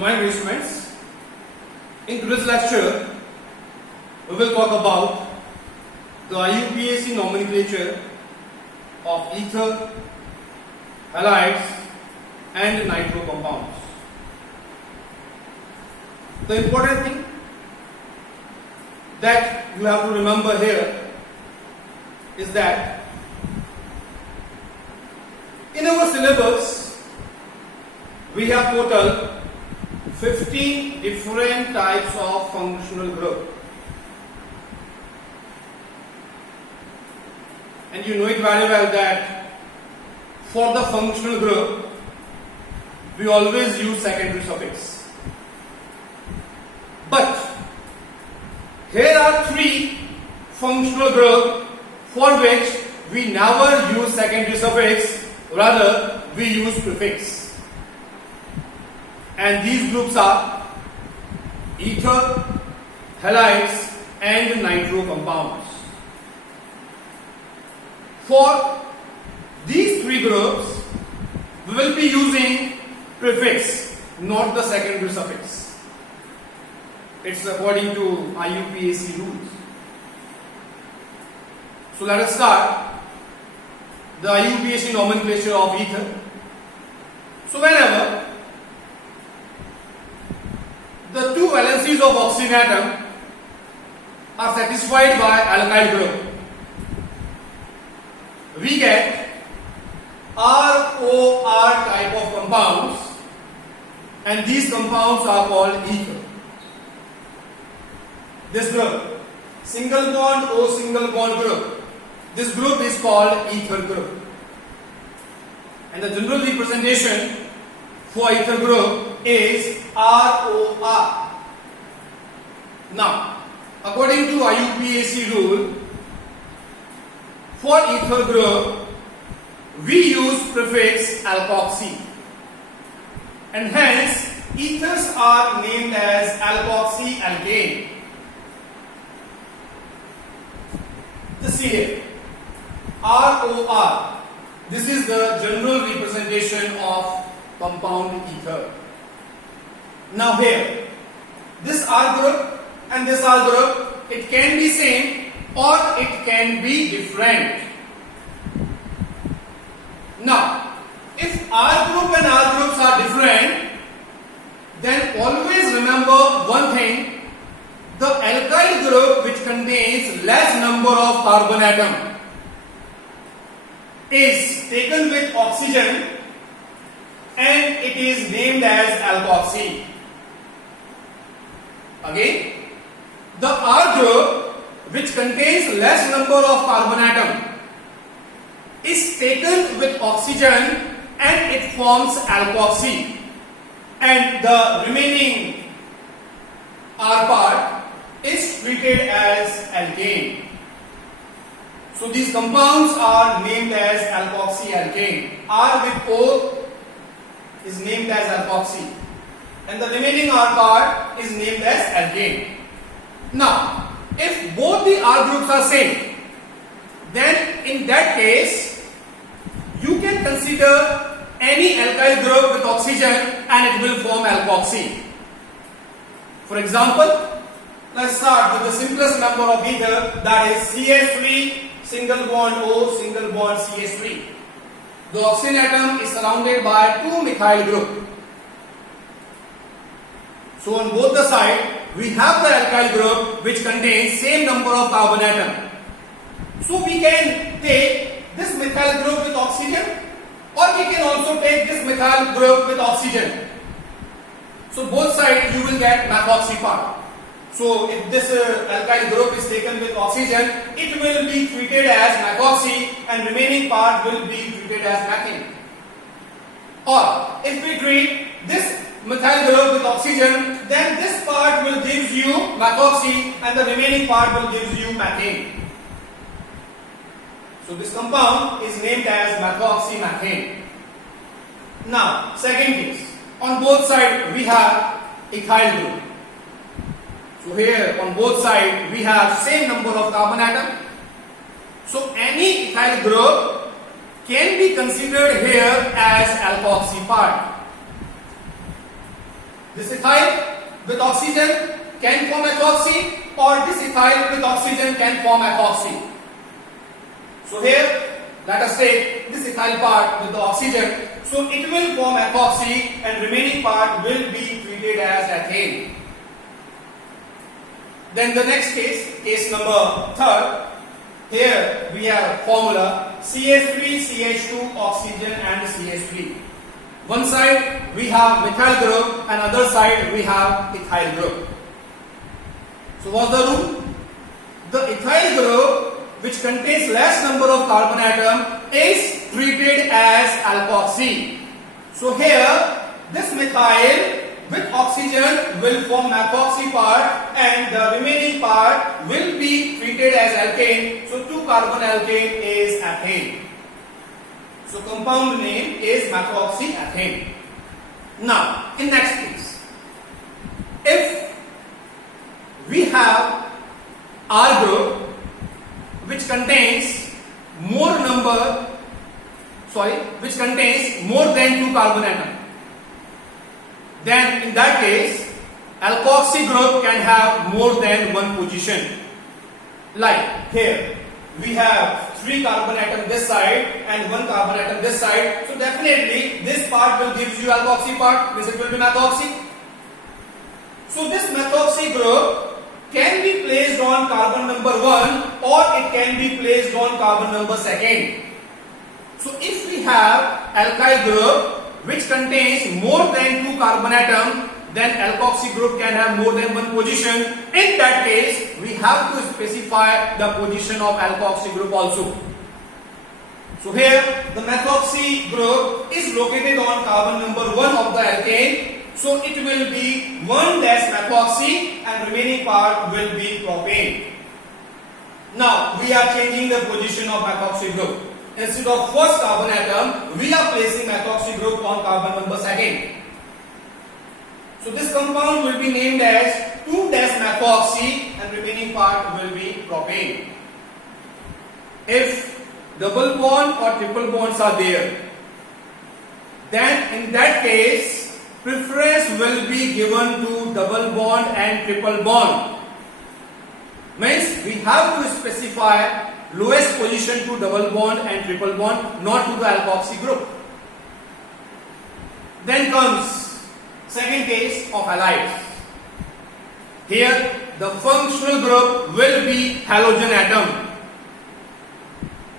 morning, dear students. In today's lecture, we will talk about the IUPAC nomenclature of ether, halides, and nitro compounds. The important thing that you have to remember here is that in our syllabus we have total 15 different types of functional group, and you know it very well that for the functional group we always use secondary suffix, but here are three functional groups for which we never use secondary suffix, rather we use prefix. And these groups are ether, halides, and nitro compounds. For these three groups, we will be using prefix, not the secondary suffix. It's according to IUPAC rules. So let us start the IUPAC nomenclature of ether. So whenever the two valencies of oxygen atom are satisfied by alkyl group, we get ROR type of compounds, and these compounds are called ether. This group, single bond O single bond group, this group is called ether group, and the general representation for ether group is ROR. Now, according to IUPAC rule, for ether group we use prefix alkoxy, and hence ethers are named as alkoxy alkane. Just see here, ROR. This is the general representation of compound ether. Now here, this R group and this R group, it can be same or it can be different. Now, if R group and R groups are different, then always remember one thing: the alkyl group, which contains less number of carbon atom, is taken with oxygen and it is named as alkoxy. Again, the R group, which contains less number of carbon atom, is taken with oxygen and it forms alkoxy, and the remaining R part is treated as alkane. So these compounds are named as alkoxy alkane. R with O is named as alkoxy, and the remaining R part is named as alkane. Now, if both the R groups are same, then in that case you can consider any alkyl group with oxygen and it will form alkoxy. For example, let's start with the simplest member of ether, that is CH3 single bond O single bond CH3. The oxygen atom is surrounded by two methyl group. So on both the side we have the alkyl group which contains same number of carbon atom. So we can take this methyl group with oxygen, or we can also take this methyl group with oxygen. So both sides you will get methoxy part. So if this alkyl group is taken with oxygen, it will be treated as methoxy and remaining part will be treated as methane. Or if we treat this methyl group with oxygen, then this part will give you methoxy and the remaining part will give you methane. So this compound is named as methoxymethane. Now, second case, on both sides we have ethyl group. So here on both sides we have same number of carbon atom. So any ethyl group can be considered here as alkoxy part. This ethyl with oxygen can form ethoxy, or this ethyl with oxygen can form ethoxy. So here, let us take this ethyl part with the oxygen. So it will form ethoxy and remaining part will be treated as ethane. Then the next case number 3. Here we have formula CH3, CH2, oxygen and CH3. One side we have methyl group and other side we have ethyl group. So what's the rule? The ethyl group, which contains less number of carbon atom, is treated as alkoxy. So here this methyl with oxygen will form methoxy part and the remaining part will be treated as alkane. So 2-carbon alkane is ethane. So compound name is methoxyethane. Now in next case, if we have R group which contains more than 2 carbon atom, then in that case alkoxy group can have more than one position. Like here we have 3 carbon atom this side and 1 carbon atom this side, so definitely this part will give you alkoxy part, means it will be methoxy. So this methoxy group can be placed on carbon number 1 or it can be placed on carbon number 2. So if we have alkyl group which contains more than 2 carbon atom, then alkoxy group can have more than one position. In that case, we have to specify the position of alkoxy group also. So here the methoxy group is located on carbon number 1 of the alkane. So it will be 1-methoxy and remaining part will be propane. Now we are changing the position of methoxy group. Instead of first carbon atom, we are placing methoxy group on carbon number 2. So this compound will be named as 2-methoxy and remaining part will be propane. If double bond or triple bonds are there, then in that case preference will be given to double bond and triple bond. Means we have to specify lowest position to double bond and triple bond, not to the alkoxy group. Then comes second case of halides. Here the functional group will be halogen atom,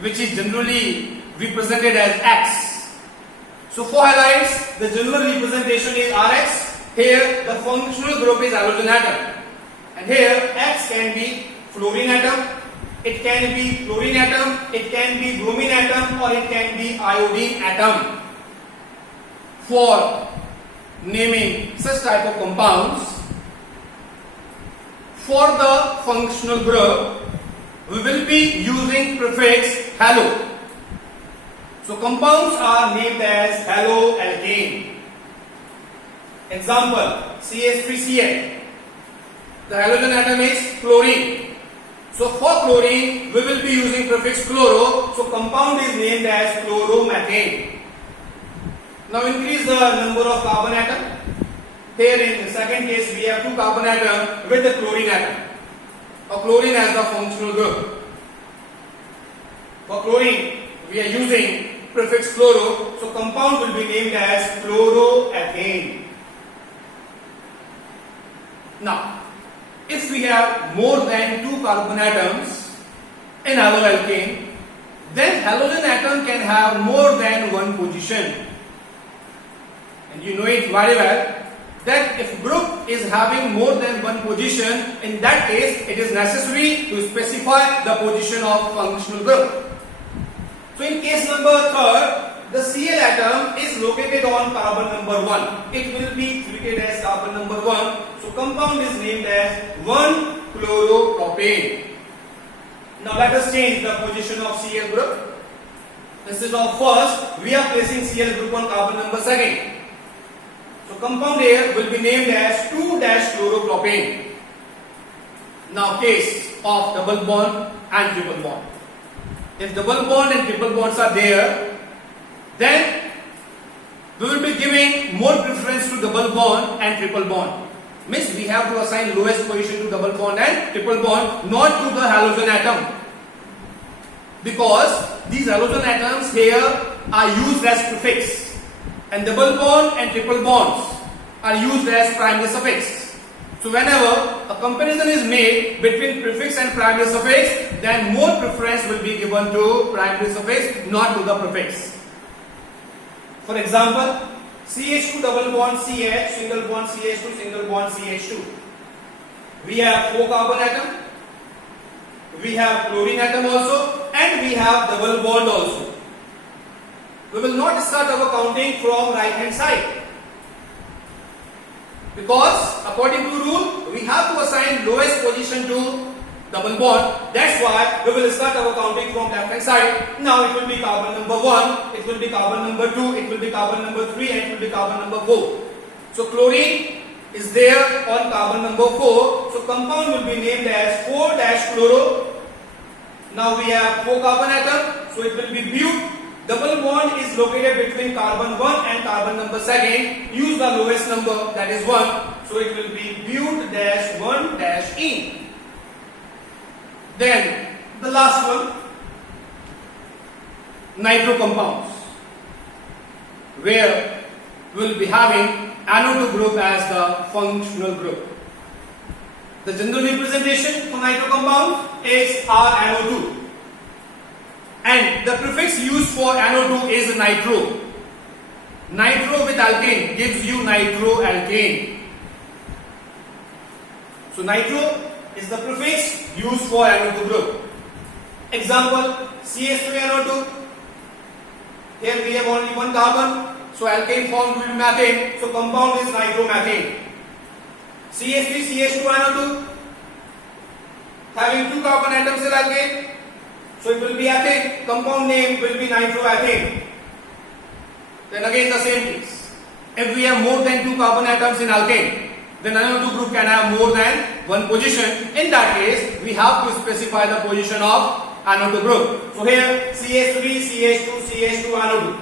which is generally represented as X. So for halides, the general representation is Rx. Here the functional group is halogen atom, and here X can be fluorine atom, it can be chlorine atom, it can be bromine atom, or it can be iodine atom. For naming such type of compounds, for the functional group we will be using prefix halo. So compounds are named as haloalkane. Example, CH3Cl. The halogen atom is chlorine. So for chlorine we will be using prefix chloro. So compound is named as chloromethane. Now increase the number of carbon atom. Here in the second case we have 2 carbon atom with the chlorine atom, or chlorine as the functional group. For chlorine we are using prefix chloro, so compound will be named as chloroethane. Now if we have more than 2 carbon atoms in haloalkane, then halogen atom can have more than one position. And you know it very well that if group is having more than one position, in that case it is necessary to specify the position of functional group. So in case number 3, the Cl atom is located on carbon number 1. It will be treated as carbon number 1. So compound is named as 1-chloropropane. Now let us change the position of Cl group. Instead of first, we are placing Cl group on carbon number 2. So compound here will be named as 2-chloropropane. Now case of double bond and triple bond. If double bond and triple bonds are there, then we will be be giving more preference to double bond and triple bond. Means we have to assign lowest position to double bond and triple bond, not to the halogen atom. Because these halogen atoms here are used as prefix, and double bond and triple bonds are used as primary suffix. So whenever a comparison is made between prefix and primary suffix, then more preference will be given to primary suffix, not to the prefix. For example, CH2 double bond CH, single bond CH2, single bond CH2. We have 4 carbon atom, we have chlorine atom also, and we have double bond also. We will not start our counting from right hand side, because according to rule we have to assign lowest position to double bond. That's why we will start our counting from left hand side. Now it will be carbon number 1, it will be carbon number 2, it will be carbon number 3, and it will be carbon number 4. So chlorine is there on carbon number 4, so compound will be named as 4-chloro. Now we have 4 carbon atom, so it will be bute. Double bond is located between carbon 1 and carbon number 2. Use the lowest number, that is 1. So it will be bute-1-ene. Then the last one, nitro compounds, where we will be having NO2 group as the functional group. The general representation for nitro compound is RNO2. And the prefix used for NO2 is nitro. Nitro with alkane gives you nitroalkane. So nitro is the prefix used for NO2 group. Example, CH3NO2. Here we have only 1 carbon, so alkane formed will be methane, so compound is nitromethane. CH3CH2NO2, having 2 carbon atoms in alkane, so it will be ethane, compound name will be nitroethane. Then again the same case. If we have more than 2 carbon atoms in alkane, then NO2 group can have more than 1 position. In that case, we have to specify the position of NO2 group. So here CH3, CH2, CH2, NO2.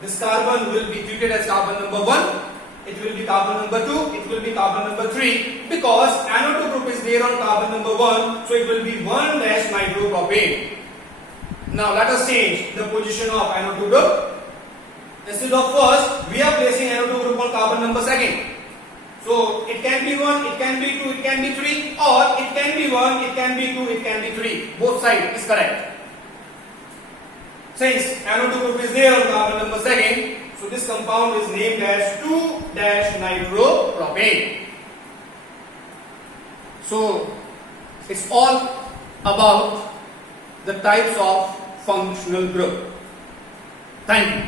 This carbon will be treated as carbon number 1. It will be carbon number 2, it will be carbon number 3, because NO2 group is there on carbon number 1, so it will be 1-nitropropane. Now let us change the position of NO2 group. Instead of first, we are placing NO2 group on carbon number 2. So it can be 1, it can be 2, it can be 3, or it can be 1, it can be 2, it can be 3. Both sides is correct. Since NO2 group is there on carbon number 2, so this compound is named as 2-nitropropane. So it's all about the types of functional group. Thank you.